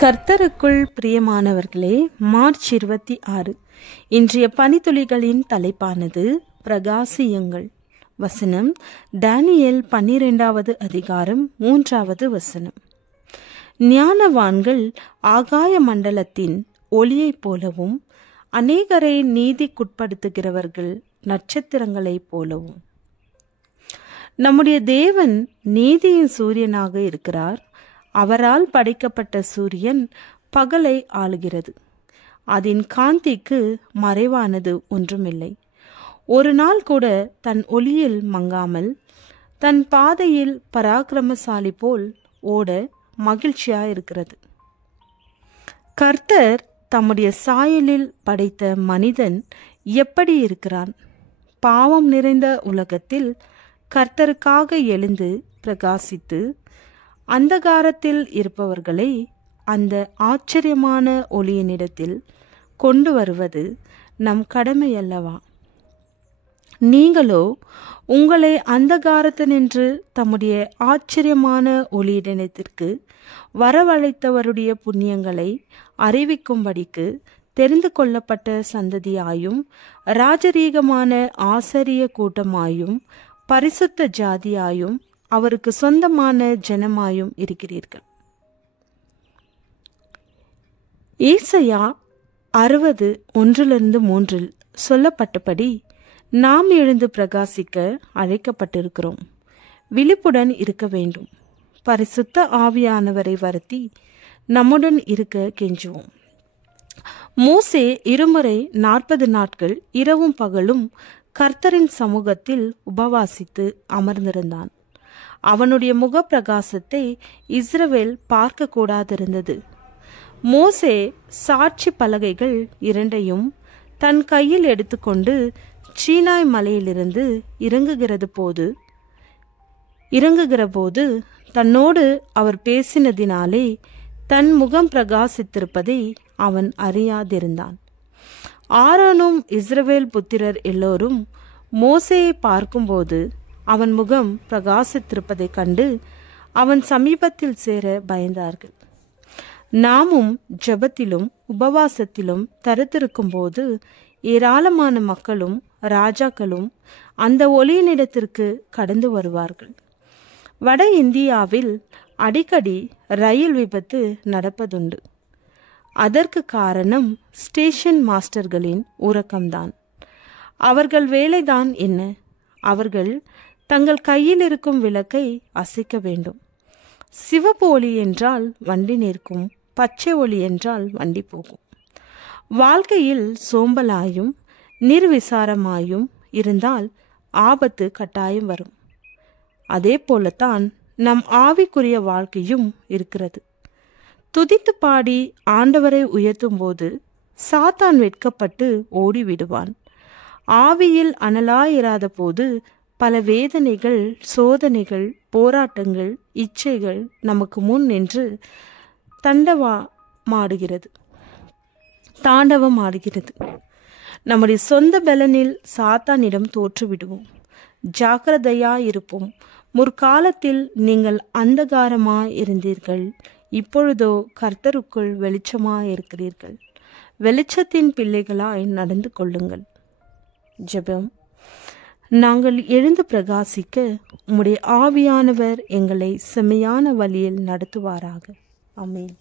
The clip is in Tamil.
கர்த்தருக்குள் பிரியமானவர்களே, மார்ச் 26 இன்றைய பனித்துளிகளின் தலைப்பானது பிரகாசியுங்கள். வசனம் தானியேல் 12வது அதிகாரம் 3வது வசனம். ஞானவான்கள் ஆகாய மண்டலத்தின் ஒளியைப் போலவும், அநேகரை நீதிக்குட்படுத்துகிறவர்கள் நட்சத்திரங்களைப் போலவும். நம்முடைய தேவன் நீதியின் சூரியனாக இருக்கிறார். அவரால் படைக்கப்பட்ட சூரியன் பகலை ஆளுகிறது. அதன் காந்திக்கு மறைவானது ஒன்றுமில்லை. ஒரு நாள் கூட தன் ஒளியில் மங்காமல், தன் பாதையில் பராக்கிரமசாலி போல் ஓட மகிழ்ச்சியாயிருக்கிறது. கர்த்தர் தம்முடைய சாயலில் படைத்த மனிதன் எப்படி இருக்கிறான்? பாவம் நிறைந்த உலகத்தில் கர்த்தருக்காக எழுந்து பிரகாசித்து அந்தகாரத்தில் இருப்பவர்களை அந்த ஆச்சரியமான ஒளியினிடத்தில் கொண்டு வருவது நம் கடமை அல்லவா? நீங்களோ உங்களை அந்தகாரத்தினின்று தம்முடைய ஆச்சரியமான ஒளியிடத்திற்கு வரவழைத்தவருடைய புண்ணியங்களை அறிவிக்கும்படிக்கு தெரிந்து கொள்ளப்பட்ட சந்ததியாயும், ராஜரீகமான ஆசாரிய கூட்டமாயும், பரிசுத்த ஜாதியாயும், அவருக்கு சொந்தமான ஜனமாயும் இருக்கிறீர்கள். ஏசாயா 60:1-3 சொல்லப்பட்டபடி நாம் எழுந்து பிரகாசிக்க அழைக்கப்பட்டிருக்கிறோம். விழிப்புடன் இருக்க வேண்டும். பரிசுத்த ஆவியானவரை வருத்தி நம்முடன் இருக்க கெஞ்சுவோம். மோசே இருமுறை 40 நாட்கள் இரவும் பகலும் கர்த்தரின் சமூகத்தில் உபவாசித்து அமர்ந்திருந்தான். அவனுடைய முகப்பிரகாசத்தை இஸ்ரவேல் பார்க்க கூடாதிருந்தது. மோசே சாட்சி பலகைகள் 2ஐயும் தன் கையில் எடுத்துக்கொண்டு சீனாய் மலையிலிருந்து இறங்குகிற போது தன்னோடு அவர் பேசினதினாலே தன் முகம் பிரகாசித்திருப்பதை அவன் அறியாதிருந்தான். ஆரோனும் இஸ்ரவேல் புத்திரர் எல்லோரும் மோசேயை பார்க்கும்போது அவன் முகம் பிரகாசித்திருப்பதைக் கண்டு அவன் சமீபத்தில் சேர பயந்தார்கள். நாமும் ஜெபத்திலும் உபவாசத்திலும் தரித்திருக்கும் போது ஏராளமான மக்களும் ராஜாக்களும் அந்த ஒளியினிடத்திற்கு கடந்து வருவார்கள். வட இந்தியாவில் அடிக்கடி ரயில் விபத்து நடப்பதுண்டு. அதற்கு காரணம் ஸ்டேஷன் மாஸ்டர்களின் உறக்கம்தான். அவர்கள் வேலைதான் என்ன? அவர்கள் தங்கள் கையில் இருக்கும் விளக்கை அசைக்க வேண்டும். சிவப்பு ஒளி என்றால் வண்டி நிற்கும், பச்சை ஒளி என்றால் வண்டி போகும். வாழ்க்கையில் சோம்பலாயும் நிர்விசாரமாயும் இருந்தால் ஆபத்து கட்டாயம் வரும். அதே போலத்தான் நம் ஆவிக்குரிய வாழ்க்கையும் இருக்கிறது. துதித்து பாடி ஆண்டவரை உயர்த்தும் போது சாத்தான் வெட்கப்பட்டு ஓடிவிடுவான். ஆவியில் அனலாயிராத போது பல வேதனைகள், சோதனைகள், போராட்டங்கள், இச்சைகள் நமக்கு முன் நின்று தாண்டவமாடுகிறது. நம்முடைய சொந்த பலனில் சாத்தானிடம் தோற்றுவிடுவோம். ஜாக்கிரதையாயிருப்போம். முற்காலத்தில் நீங்கள் அந்தகாரமாயிருந்தீர்கள், இப்பொழுதோ கர்த்தருக்குள் வெளிச்சமாயிருக்கிறீர்கள். வெளிச்சத்தின் பிள்ளைகளாய் நடந்து கொள்ளுங்கள். ஜெபம். நாங்கள் எழுந்து பிரகாசிக்க உம்முடைய ஆவியானவர் எங்களை செம்மையான வழியில் நடத்துவாராக. ஆமென்.